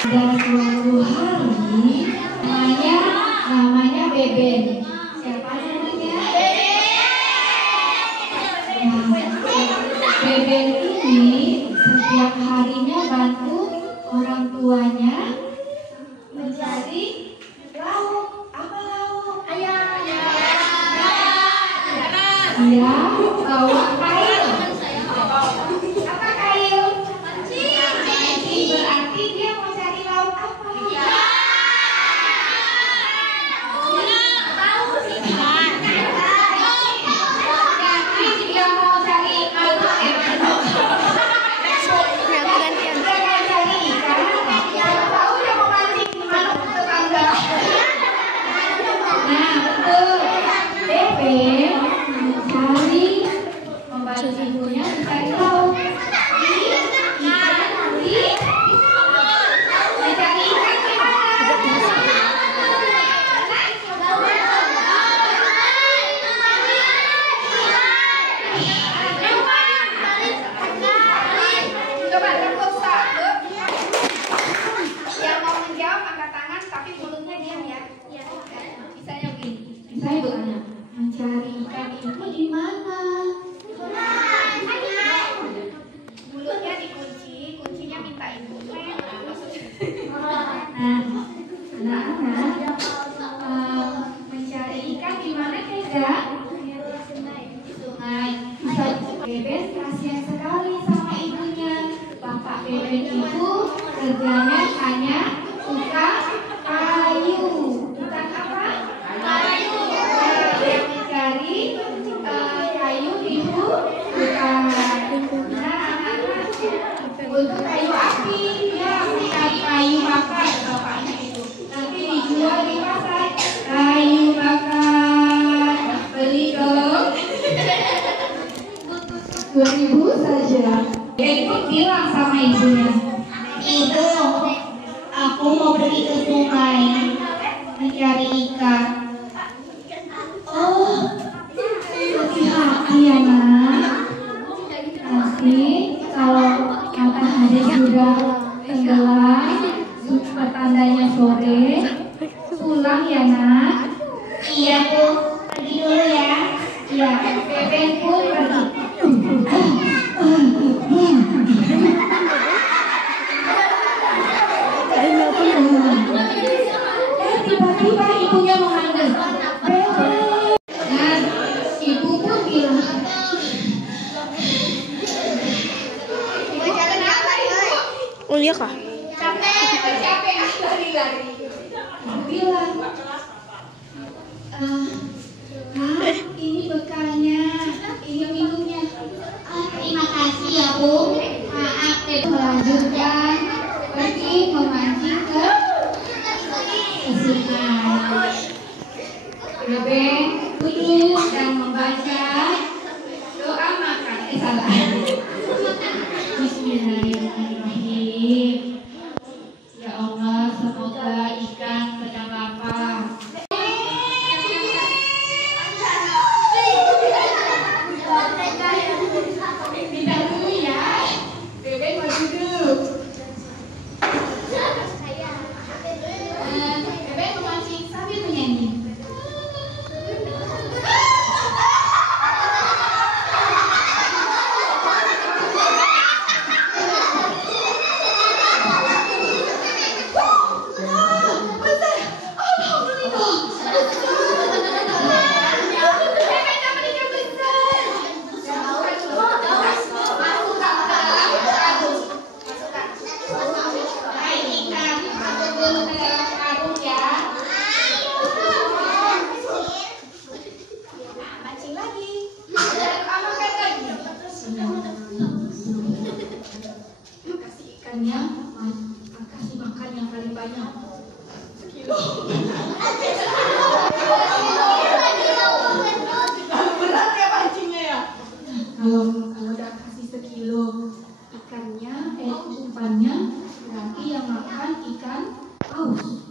Sudah 20 hari, namanya Beben. Siapa namanya? Beben ini setiap harinya bantu orang tuanya mencari lauk. Apa lauk? Ayam. Iya, lauk kail. Apa kail? Mancing. Berarti dia mau cari lauk apa? Saya bertanya, mencari ikan itu di mana? Mulutnya dikunci, kuncinya minta ibu. Nah, anak-anak mencari ikan di mana Keza? Di sungai. Beben kasihan sekali sama ibunya. Bapak Beben itu kerjanya hanya tukang kayu. Tukang apa? Kayu. Dia mencari kayu di hutan. Nah, anak-anak untuk kayu api, dia mencari kayu bakar bapaknya itu. Nanti dijual di pasar. Kayu bakar, beli dong. 2.000 saja. Dia pun bilang sama ibunya, "Ibu, aku mau pergi ke sungai mencari ikan." Oh, hati-hati ya nak. Nanti kalau matahari sudah tenggelam, pertandanya sore, pulang ya nak. Iya Bu, pergi dulu ya. Iya, Beben pun pergi. Tiba-tiba ibunya memanggil, Beben. Dan ibu pun bilang, oh iya kah? Capek lari-lari. bilang, ini bekalnya, ini minumnya. Terima kasih ya Bu. Maaf, melanjutkan pergi memancing ke sungai. Beben duduk dan membaca doa makan. Salah. Bismillahirrahmanirrahim. Ya Allah, semoga ikan sedang lapar. Minta dulu ya. Beben mau duduk. Beben memancing sambil menyanyi. Kasih makan yang paling banyak. Sekilo. Berat ya pancingnya ya. Kalau udah kasih sekilo ikannya, umpannya, berarti yang makan ikan paus.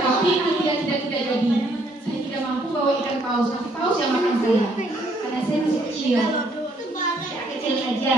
Tapi tidak jadi. Saya tidak mampu bawa ikan paus. Nanti paus yang makan saya. Karena saya masih kecil. Kecil saja.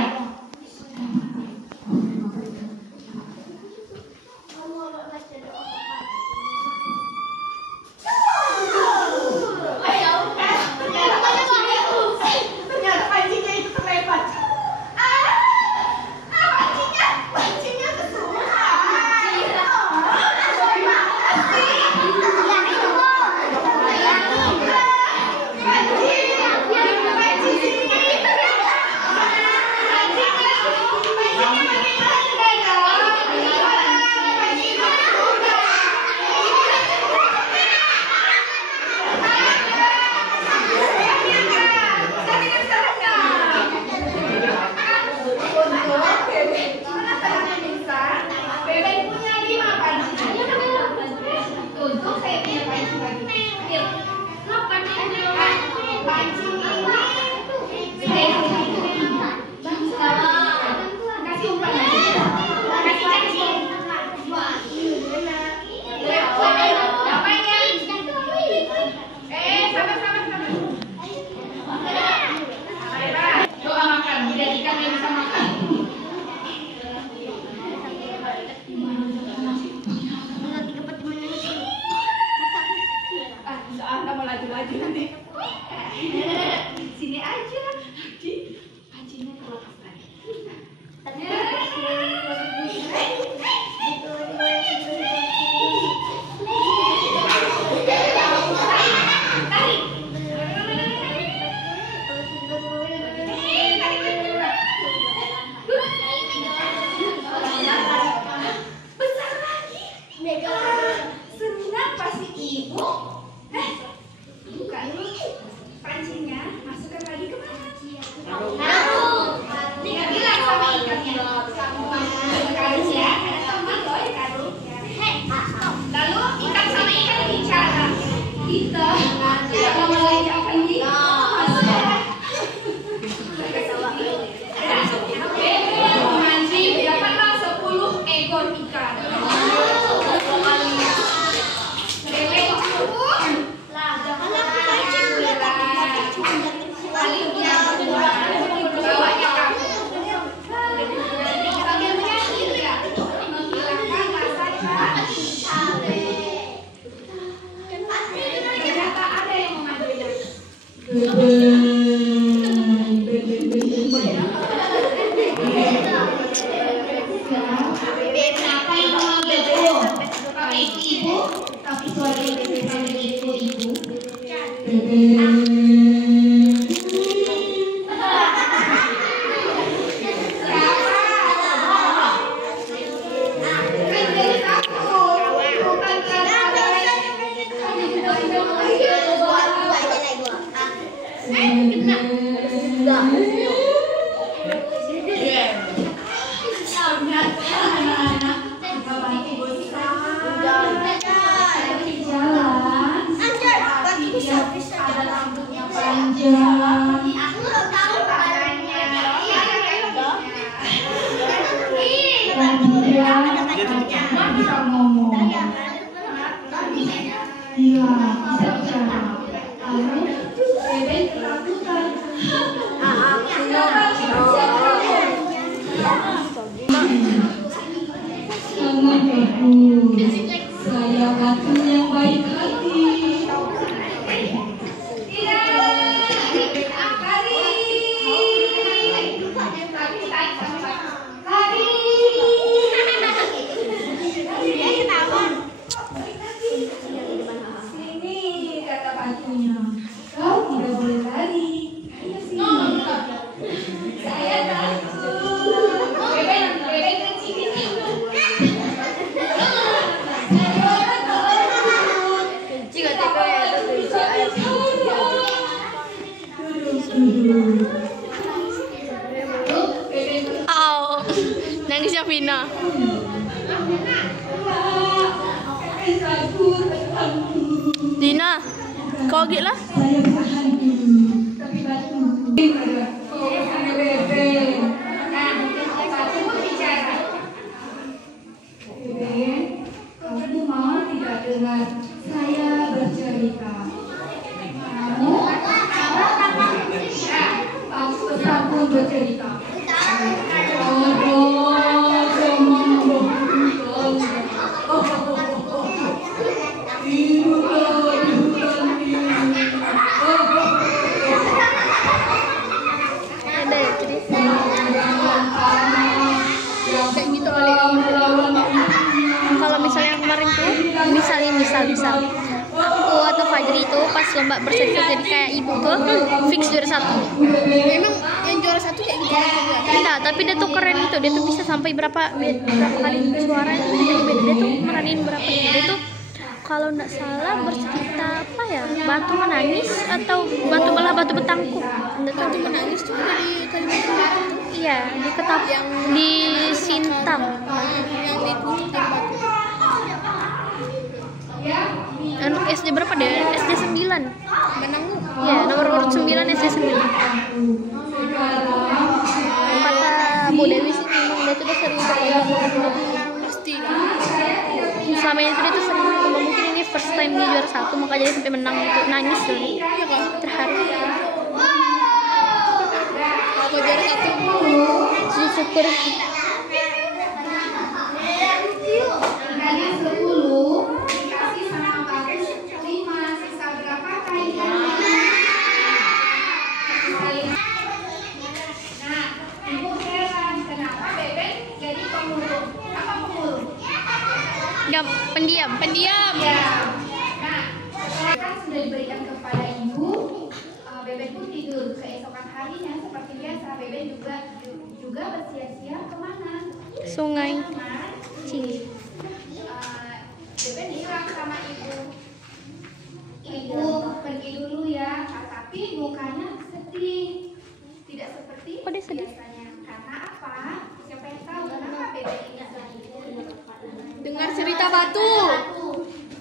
sama ibu, tapi suara bebek panggil ibu. Saya batu yang baik hati. Sini kata batunya, kau tidak boleh lari. Ayo sini. Saya takut. Bebek kecil ini. Au, nangisnya Vina. Dina, kau gila lah. Saya tahan dulu. Tapi batu. Bebek. Nah, batu bicara. Bebek, kamu mau tidak dengar saya bercerita? Kamu? Aku pun bercerita. Kalau misalnya yang kemarin tuh, misal aku atau Fajri itu pas lomba bersertifikat jadi kayak ibu tuh fix juara 1. Memang yang juara 1 kayak gitu juga. Enggak, tapi dia tuh keren itu. Dia tuh bisa sampai berapa kali suara itu jadi beda. Dia tuh meranin berapa gitu. Dia tuh kalau nggak salah bercerita apa ya, batu menangis atau batu betangkuk. Batu menangis tuh dari Kalimantan Barat tuh. Iya, di Ketap yang di Sintang. Yang di Gunung Batu. Anak SD berapa deh? SD 9. Menanggu. Iya, nomor urut 9 SD 9. Kata Bu Dewi sih memang dia tuh udah sering Pasti. selama ini tuh dia tuh sering lomba, mungkin ini first time dia juara 1 makanya dia sampai menang gitu, nangis tuh Iya kan? terharu. Kalau juara 1 Syukur. Tinggalnya 10, dikasih sama bagus 5, sisa berapa kalian? Nah, ibu heran kenapa bebek jadi pemulung? Apa pemulung? Enggak, pendiam. Ya. Nah, setelah kan sudah diberikan kepada ibu, bebek pun tidur. Keesokan harinya seperti biasa, bebek juga bersiap-siap kemana? Sungai Taman. Cili. Bebek bilang sama ibu, ibu pergi dulu ya, tapi mukanya sedih, tidak seperti Kok dia sedih? biasanya. Karena apa? Siapa yang tahu kenapa bebek ini sedih? dengar cerita batu.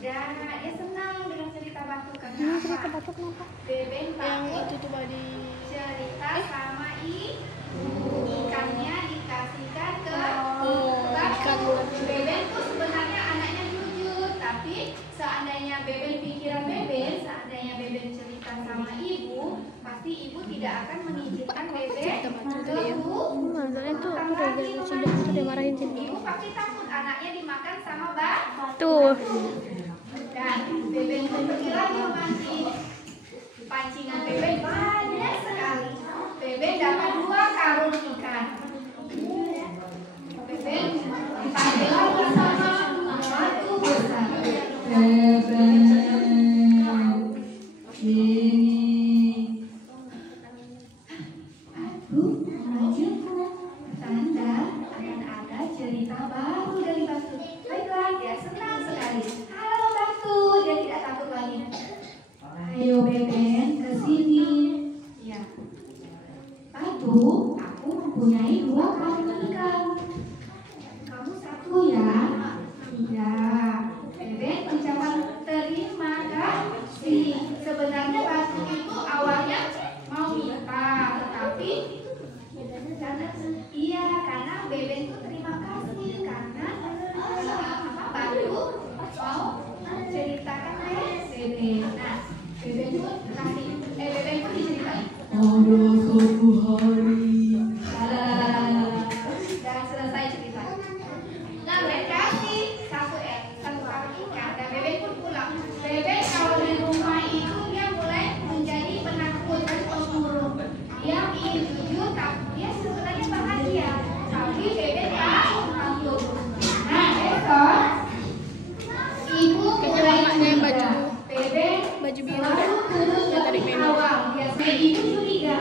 Dan dia senang dengan cerita batu. Ini Karena cerita apa? batu kenapa? Bebek Yang takut itu tuh tadi. cerita sama ikannya dikasihkan ke Ikan. Beben tuh sebenarnya anaknya jujur, tapi seandainya Beben pikiran Beben, seandainya Beben cerita sama ibu, pasti ibu tidak akan mengizinkan Beben Masalahnya tuh aku udah marahin sih. Ibu pasti takut anaknya dimakan sama batu. Tuh. Dan Beben pun pergi lagi memancing. Pancingan Beben banyak sekali. Beben dapat 2 karung ikan. Beben dipanggil lagi sama batu besar. cerita baru dari Batu. Baiklah, dia senang sekali. Halo Batu, dia tidak takut lagi. Ayo Beben, ke sini. Ya. Batu, aku mempunyai 2 karung ikan. Kamu 1 ya? Iya. Beben menjawab terima kasih. Sebenarnya Batu itu awalnya mau minta, tetapi karena Beben itu terima kasih karena Batu mau ceritakan Beben. Nah, Beben pun diceritain. Ada suatu hari. Dan selesai cerita. Nah, Beben kasih satu karung ikan dan Beben pun pulang. Beben kalau di rumah itu dia mulai menjadi penakut dan pemurung. Dia ingin jujur, tapi dia sebenarnya bahagia. Tapi Beben takut. Nah, besok ibu mulai curiga. Beben Baju biru selalu turun lebih awal. Biasanya ibu curiga.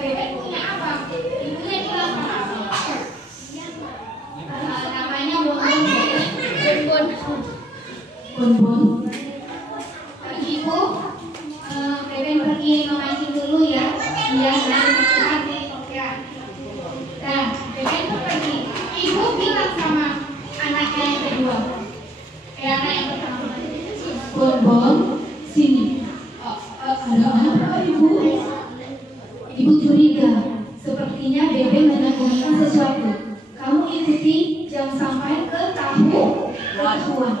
Beben punya abang. Ibunya bilang sama abang. Namanya Bonbon. Bonbon. Ibu, Beben pergi memancing dulu ya. Iya, nanti ya. Nah, Beben tuh pergi. Ibu bilang sama anaknya yang kedua. Anak yang pertama. Bonbon, sini. Ada apa ibu? Ibu curiga. Sepertinya Beben menyembunyikan sesuatu. Kamu ikuti, jangan sampai ketahuan.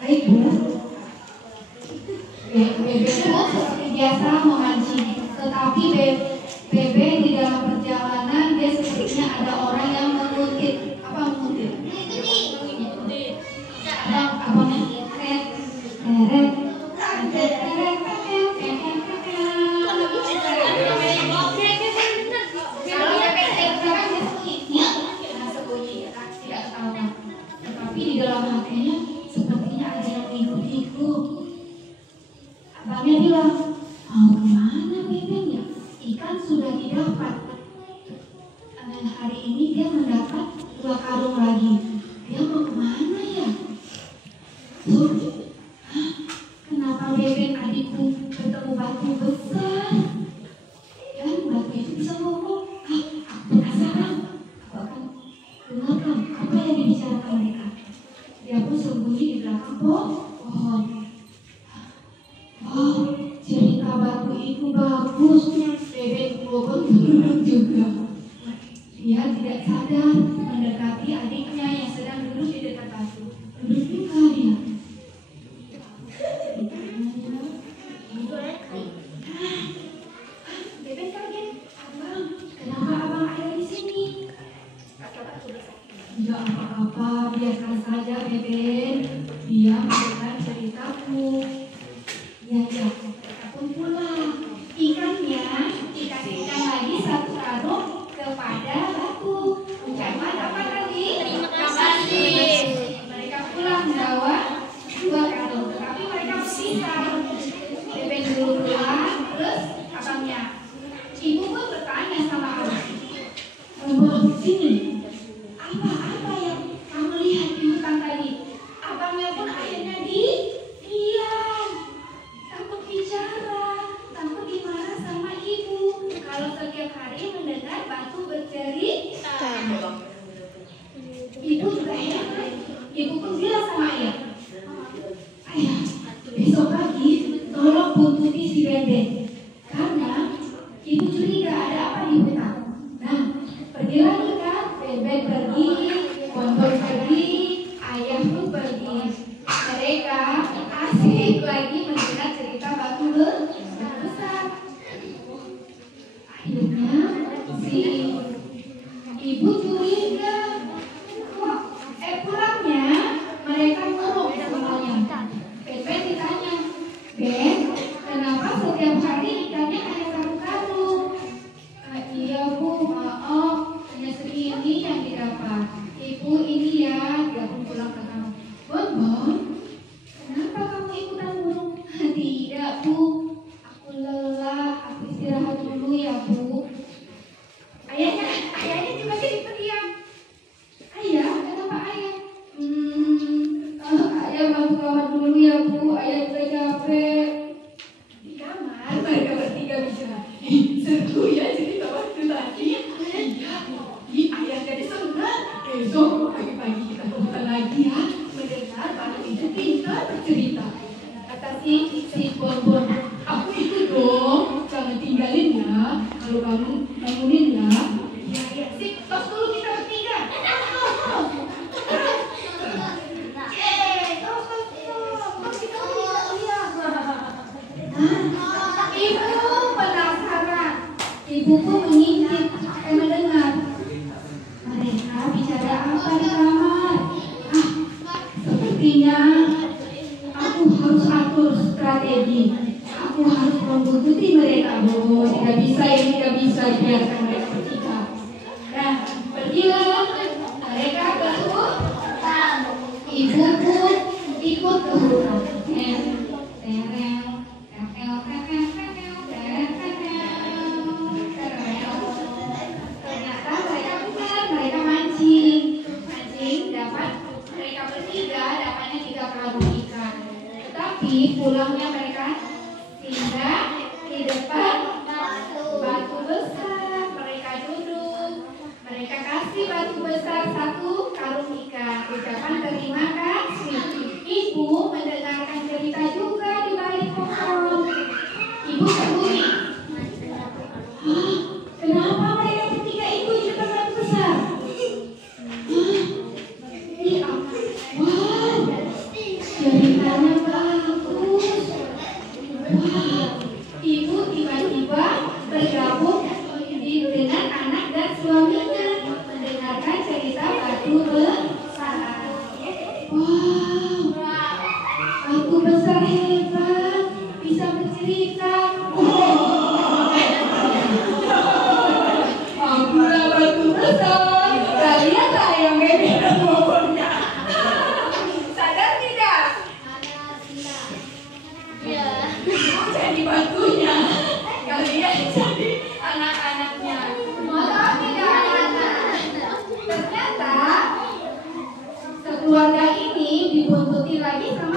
Baik bu. Beben pun seperti biasa memancing. Tetapi Beben di dalam perjalanan dia sepertinya ada orang yang mengutip. Apa mengutip? Tapi di dalam hatinya sepertinya ada yang mengikutiku. Abangnya bilang, mau kemana Beben ya? Ikan sudah didapat. Hari ini dia mendapat 2 karung lagi. Dia mau kemana ya? Kenapa Beben adikku bertemu batu besar? Dan batu itu bisa ngomong. Aku penasaran. Aku akan dengarkan apa yang dibicarakan mereka. Dia pun sembunyi di belakang pohon. Oh, cerita batu itu bagus. Beben pun duduk juga. Dia tidak sadar mendekati adiknya yang sedang duduk di dekat batu. Duduk juga dia. Beben kaget. Abang, kenapa abang ada di sini? Tidak apa-apa, biarkan saja Beben. Dia mendengar ceritaku. Ya, mereka pun pulang. Ikannya dikasihkan lagi 1 karung kepada batu. Ucapan apa tadi? Terima kasih. Mereka pulang membawa 2 karung, tetapi mereka berpisah. Beben dulu pulang, terus abangnya. Ibu pun bertanya sama abang. Bonbon, sini. Apa yang kamu lihat di hutan tadi? Abangnya pun akhirnya diam. Takut bicara, takut dimarah sama ibu. Kalau setiap hari mendengar batu bercerita. Ibu juga heran. Ibu pun bilang sama ayah. Ayah, besok pagi tolong buntuti si Beben. Karena ibu curiga ada apa di hutan. Nah, pergi lagi kan? Beben pergi, Bonbon pergi, ayah pun pergi. Mereka asik lagi mendengar cerita batu besar. Akhirnya si ibu curiga. Kok pulangnya mereka ngurung semuanya. Beben ditanya, Ben, kenapa setiap hari ikannya hanya 1 karung? Iya bu, maaf, hanya segini yang didapat. Ibu ini ya besok pagi-pagi kita kumpul lagi ya. Mendengar batu itu pintar bercerita. Kata si Bonbon, Aku ikut dong, jangan tinggalin ya. Kalau kamu bangunin ya. ya, sip, tos dulu kita bertiga. Ibu penasaran. Ibuku mengintip, mendengar. Mereka bicara apa di kamar? Sepertinya aku harus atur strategi. Aku harus membuntuti mereka. Oh, tidak bisa biarkan mereka bertiga. Nah, pergilah mereka ke hutan. Ibuku ikut ke hutan. Ternyata mereka benar, mereka mancing. Mancing dapat mereka bertiga dapatnya 3 karung ikan. Tetapi pulangnya mereka singgah di depan batu besar. Mereka duduk. Mereka kasih batu besar 1 karung ikan. Ucapan terima kasih. Ibu mendengarkan cerita juga di balik pohon. Ibu berbunyi. Kenapa mereka bertiga ikut di depan batu besar? Wow, ceritanya bagus. Wah, ibu tiba-tiba bergabung dengan anak dan suaminya mendengarkan cerita batu besar. Wow, batu besar hebat, bisa bercerita. Akulah batu besar, kalian tak yang beda pokoknya. Sadar tidak? Jadi batunya, kalian jadi anak-anaknya. Malah tidak anak. Ternyata sekeluarga ini dibuntuti lagi sama